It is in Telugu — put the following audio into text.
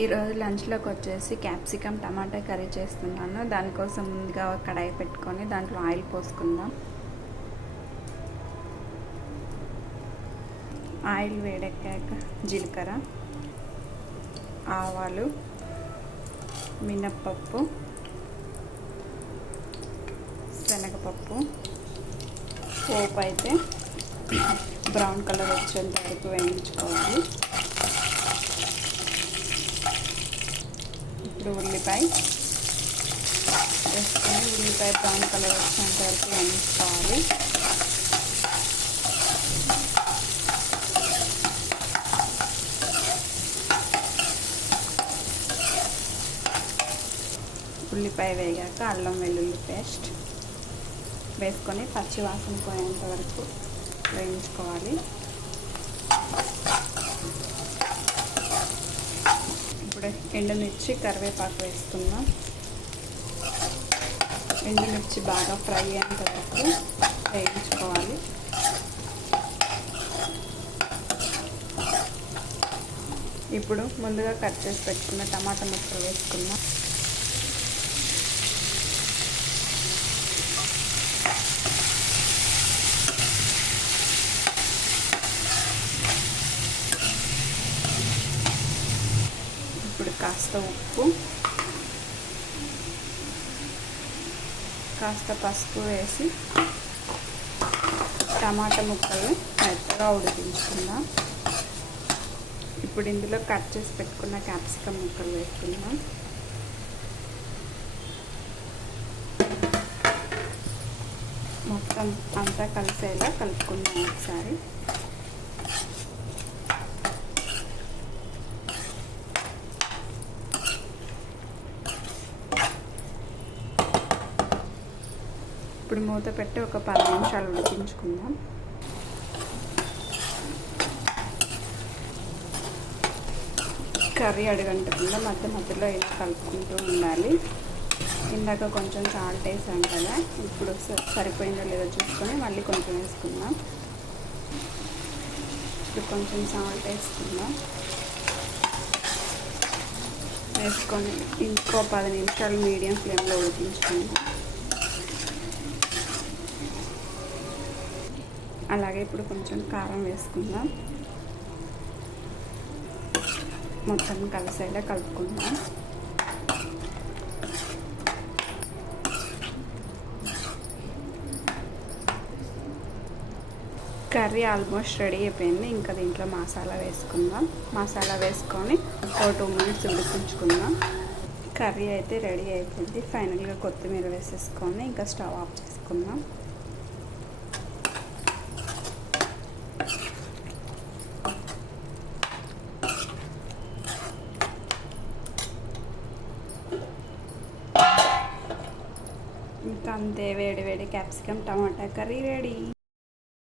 ఈరోజు లంచ్లోకి వచ్చేసి క్యాప్సికమ్ టమాటా కర్రీ చేస్తున్నాను. దానికోసం ముందుగా కడాయి పెట్టుకొని దాంట్లో ఆయిల్ పోసుకుందాం. ఆయిల్ వేడెక్కాక జీలకర్ర, ఆవాలు, మినప్పప్పు, శనగపప్పు, పోపు అయితే బ్రౌన్ కలర్ వచ్చేంత వరకు వేయించుకోవాలి. ఇప్పుడు ఉల్లిపాయ వేసుకొని ఉల్లిపాయ బ్రౌన్ కలర్ వచ్చేంత వరకు వేయించుకోవాలి. ఉల్లిపాయ వేగాక అల్లం వెల్లుల్లి పేస్ట్ వేసుకొని పచ్చి వాసన పోయేంత వరకు వేయించుకోవాలి. ఇప్పుడు ఎండుమిర్చి, కరివేపాకు వేసుకుందాం. ఎండుమిర్చి బాగా ఫ్రై అయ్యేంత వరకు వేయించుకోవాలి. ఇప్పుడు ముందుగా కట్ చేసి పెట్టుకున్న టమాటా ముక్కలు వేసుకుందాం. ఇప్పుడు కాస్త ఉప్పు, కాస్త పసుపు వేసి టమాటా ముక్కలు మెత్తగా ఉడికించుకుందాం. ఇప్పుడు ఇందులో కట్ చేసి పెట్టుకున్న క్యాప్సికమ్ ముక్కలు వేసుకుందాం. మొత్తం అంతా కలిసేలా కలుపుకుందాం ఒకసారి. ఇప్పుడు మూత పెట్టి ఒక 10 నిమిషాలు ఉడికించుకుందాం. కర్రీ అడుగంటకుండా మధ్యలో ఇలా కలుపుకుంటూ ఉండాలి. ఇందాక కొంచెం సాల్ట్ వేసాం కదా, ఇప్పుడు సరిపోయిందో లేదో చూసుకొని మళ్ళీ కొంచెం వేసుకుందాం. ఇప్పుడు కొంచెం సాల్ట్ వేసుకుందాం. వేసుకొని ఇంకో 10 నిమిషాలు మీడియం ఫ్లేమ్లో ఉడికించుకుందాం. అలాగే ఇప్పుడు కొంచెం కారం వేసుకుందాం. మొత్తం కలిసేలా కలుపుకుందాం. కర్రీ ఆల్మోస్ట్ రెడీ అయిపోయింది. ఇంకా దీంట్లో మసాలా వేసుకుందాం. మసాలా వేసుకొని ఒక 2 మినిట్స్ ఉడికించుకుందాం. కర్రీ అయితే రెడీ అయిపోయింది. ఫైనల్గా కొత్తిమీర వేసేసుకొని ఇంకా స్టవ్ ఆఫ్ చేసుకుందాం. ఇంకా అంతే, వేడి వేడి క్యాప్సికమ్ టమాటా కర్రీ రెడీ.